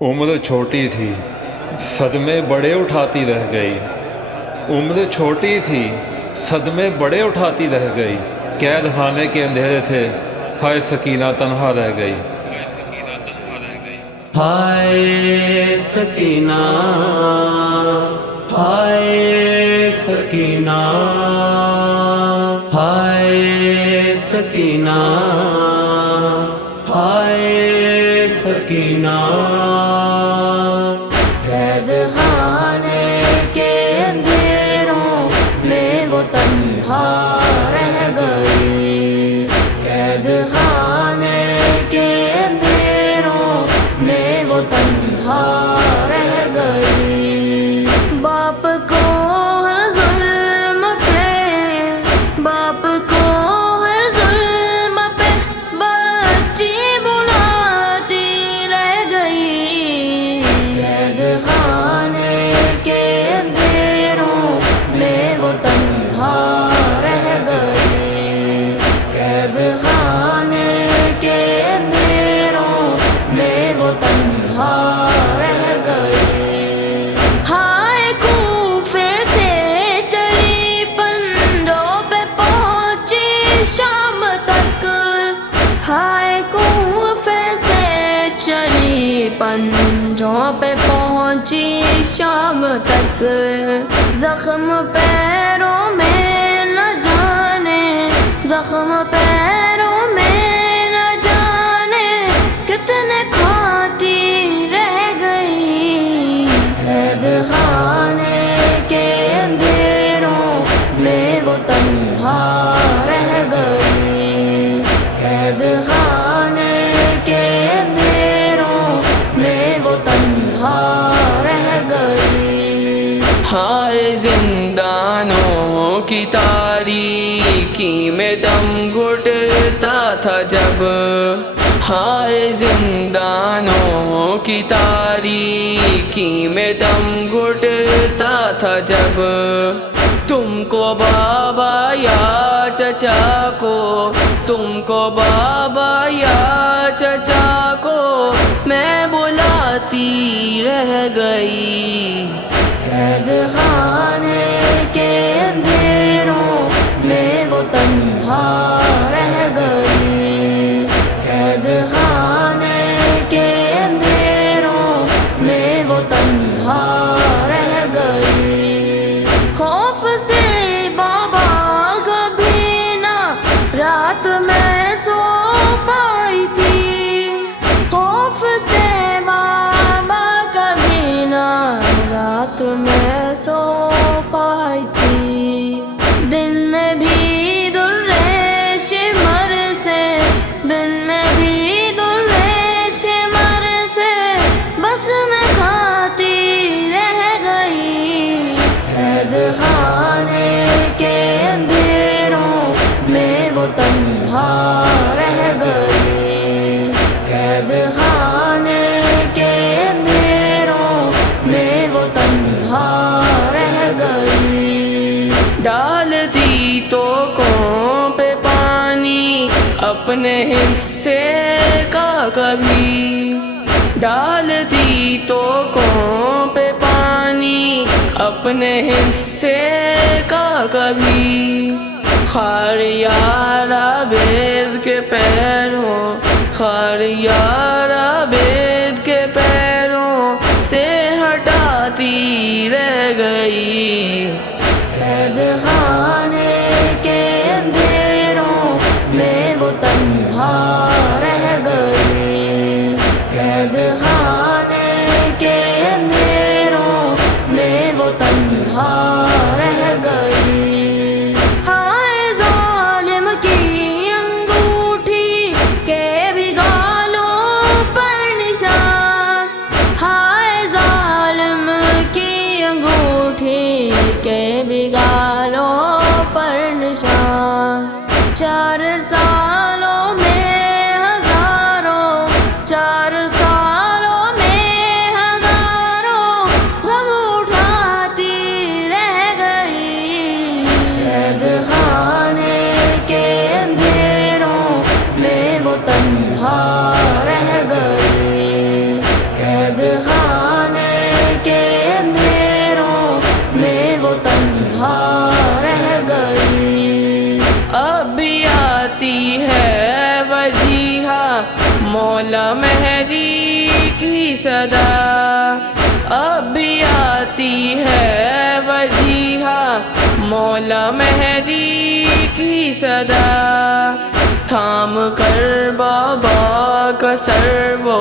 عمر چھوٹی تھی صدمے بڑے اٹھاتی رہ گئی، عمر چھوٹی تھی صدمے بڑے اٹھاتی رہ گئی، قید خانے کے اندھیرے تھے، ہائے سکینہ تنہا رہ گئی۔ ہائے سکینہ، ہائے سکینہ، ہائے سکینہ، ہائے سکینہ۔ قید خانے کے اندھیروں میں وہ تنہا رہ گئی، قید خانے کے اندھیروں میں وہ تنہا رہ گئی۔ باپ کو ہر ظلم پہ، باپ کو ہر ظلم پہ بچی بلاتی رہ گئی، قید خانے کے اندھیروں میں وہ تنہا رہ گئی، قید خانے کے اندھیروں میں وہ تنہا رہ گئی۔ ہائے کوفے سے چلی پنجوں پہ پہنچی شام تک، ہائے کوفے سے چلی پنجوں پہ پہنچی شام تک، زخم پیروں میں نہ جانے، زخم پیروں میں نہ جانے کتنے کھاتی رہ گئی، قید خانے کے اندھیروں میں وہ تنہا رہ گئی، قید خانے کے اندھیروں میں وہ تنہا رہ گئی۔ ہائے زندانوں کی تاریکی میں دم گھٹتا تھا جب، ہائے زندانوں کی تاریکی میں دم گھٹتا تھا جب، تم کو بابا یا چچا کو، تم کو بابا یا چچا کو میں بلاتی رہ گئی، قید خانے کے اندھیروں میں وہ تنہا رہ گئی، قید خانے کے اندھیروں میں وہ تنہا رہ گئی۔ خوف سے بابا کبھی نہ رات میں سو پائی تھی، خوف سے بابا کبھی نہ رات میں سو پائی تھی، دن میں بھی درے شمر سے، دن میں بھی درے شمر سے بس میں کھاتی رہ گئی، قید خانے کے اندھیروں میں وہ تنہا رہ گئی، قید خانے کے اندھیروں میں وہ تنہا رہ گئی۔ ڈالتی توکوں پہ پانی اپنے حصے کا کبھی، ڈالتی توکوں پہ پانی اپنے حصے کا کبھی، خار یار عابد کے پیروں، خار یار عابد کے پیروں سے ہٹاتی رہ گئی، قید خانے کے اندھیروں میں وہ تنہا رہ گئی، قید خانے کے اندھیروں میں وہ تنہا رہ گئی۔ ہائے ظالم کی انگوٹھی کے بھی گالوں پر نشان، ہائے ظالم کی انگوٹھی کے بھی گالوں پر نشان، 4 سالوں میں ہزاروں، 4 سالوں میں ہزاروں غم اٹھاتی رہ گئی، قید خانے کے اندھیروں میں وہ تنہا رہ گئی، قید مولا مہدی کی صدا اب بھی آتی ہے وجیہا، مولا مہدی کی صدا تھام کر بابا کا سر وہ،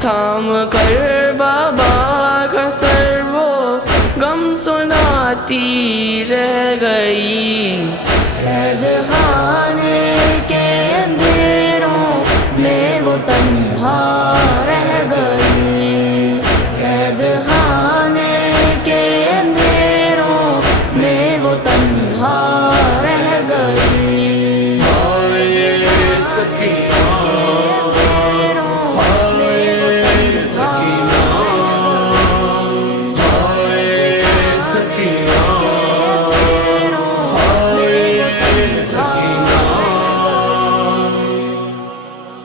تھام کر بابا کا سر وہ غم سناتی رہ گئی۔ قید خانے کے اندھیروں میں وہ تنہا رہ گئی، قید خانے کے اندھیروں میں وہ تنہا رہ گئی۔ ہائے سکینہ، ہائے سکینہ، ہائے سکینہ،